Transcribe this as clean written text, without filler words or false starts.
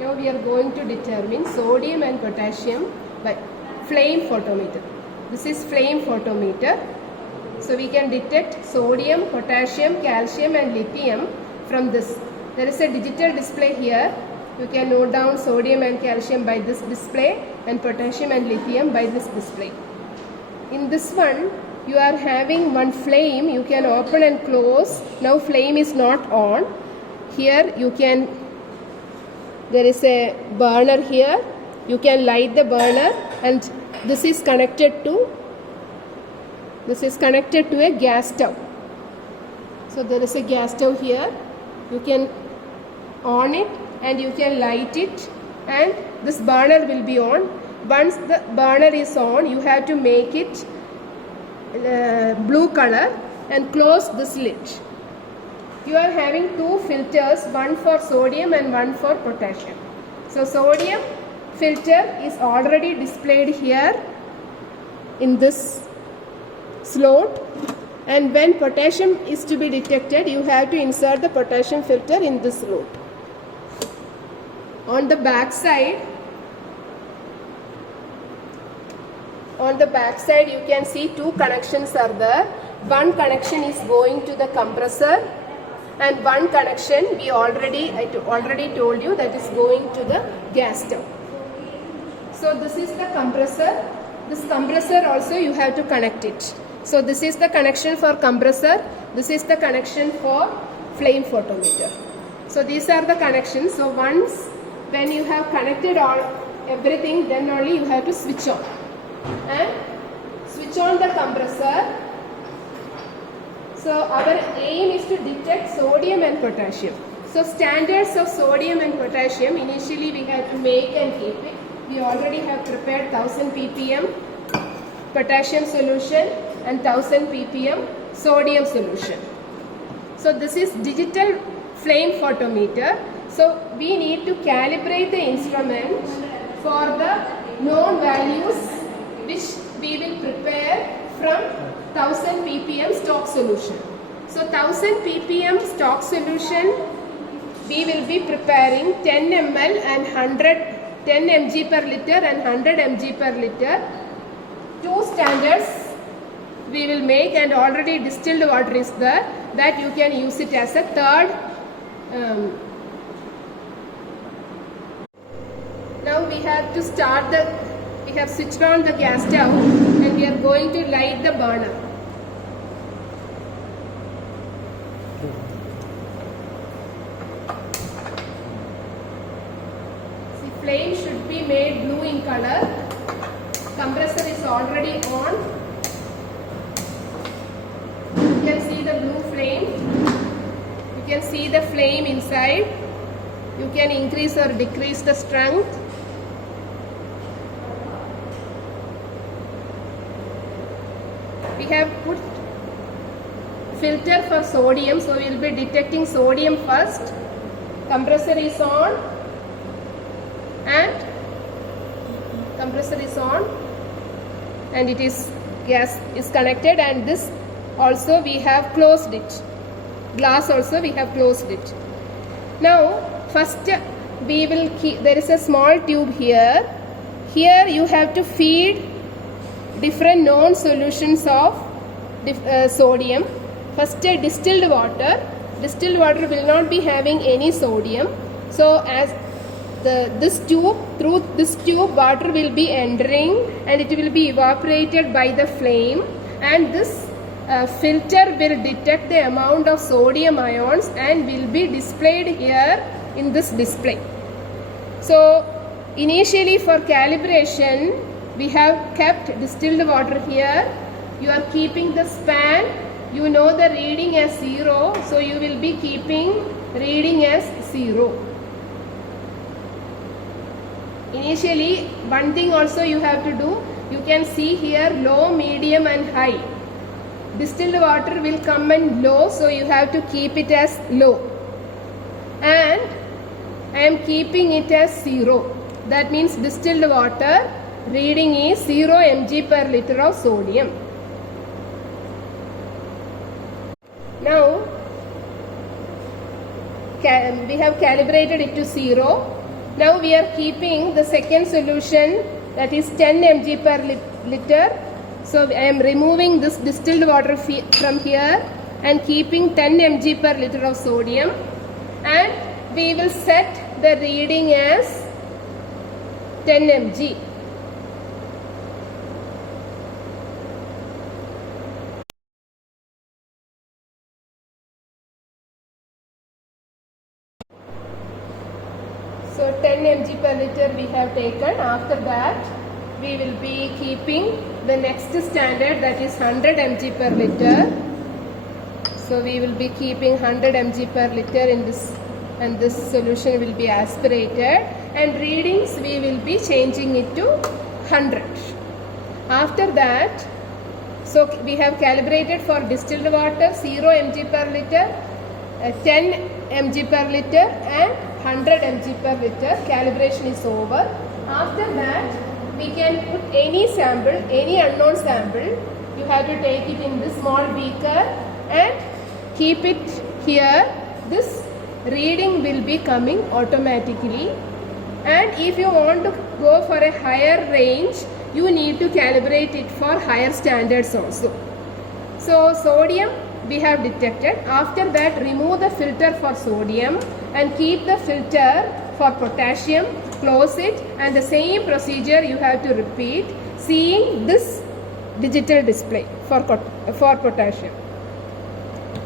Now we are going to determine sodium and potassium by flame photometer. This is flame photometer. So we can detect sodium, potassium, calcium and lithium from this. There is a digital display here. You can note down sodium and calcium by this display and potassium and lithium by this display. In this one, you are having one flame. You can open and close. Now flame is not on. Here you can, there is a burner here. You can light the burner and this is connected to a gas stove. So there is a gas stove here. You can on it and you can light it and this burner will be on. Once the burner is on, you have to make it blue color and close this lid. You are having two filters, one for sodium and one for potassium. So sodium filter is already displayed here in this slot, and when potassium is to be detected, you have to insert the potassium filter in this slot. On the back side, you can see two connections are there. One connection is going to the compressor and one connection I already told you that is going to the gas stove. So this is the compressor. This compressor also you have to connect it. So this is the connection for compressor. This is the connection for flame photometer. So these are the connections. So once when you have connected everything, then only you have to switch on. And switch on the compressor. So our aim is to detect sodium and potassium. So standards of sodium and potassium, initially we have to make and keep it. We already have prepared 1000 ppm potassium solution and 1000 ppm sodium solution. So this is digital flame photometer. So we need to calibrate the instrument for the known values which we will prepare from 1000 ppm stock solution. So 1000 ppm stock solution, we will be preparing 10 ml and 10 mg per liter and 100 mg per liter. Two standards we will make, and already distilled water is there, that you can use it as a third. Now we have to start we have switched on the gas stove and we are going to light the burner. See, flame should be made blue in color. Compressor is already on. You can see the blue flame. You can see the flame inside. You can increase or decrease the strength. We have put filter for sodium, so we will be detecting sodium first. Compressor is on and it is gas is connected, and this also we have closed it. Glass also we have closed it. Now first we will keep, there is a small tube here. Here you have to feed different known solutions of sodium. First distilled water. Distilled water will not be having any sodium. So as through this tube water will be entering and it will be evaporated by the flame, and this filter will detect the amount of sodium ions and will be displayed here in this display. So initially for calibration, we have kept distilled water here. You are keeping the span. You know the reading as 0. So you will be keeping reading as 0. Initially, one thing also you have to do. You can see here low, medium and high. Distilled water will come in low. So you have to keep it as low. And I am keeping it as 0. That means distilled water reading is 0 mg per liter of sodium. Now we have calibrated it to 0. Now we are keeping the second solution, that is 10 mg per liter. So I am removing this distilled water from here and keeping 10 mg per liter of sodium, and we will set the reading as 10 mg. So 10 mg per liter we have taken. After that we will be keeping the next standard, that is 100 mg per liter. So we will be keeping 100 mg per liter in this, and this solution will be aspirated, and readings we will be changing it to 100. After that, so we have calibrated for distilled water 0 mg per liter, 10 mg per liter and 100 mg per liter. Calibration is over. After that we can put any sample, any unknown sample. You have to take it in this small beaker and keep it here. This reading will be coming automatically, and if you want to go for a higher range, you need to calibrate it for higher standards also. So sodium we have detected. After that, remove the filter for sodium and keep the filter for potassium, close it, and the same procedure you have to repeat, seeing this digital display for potassium.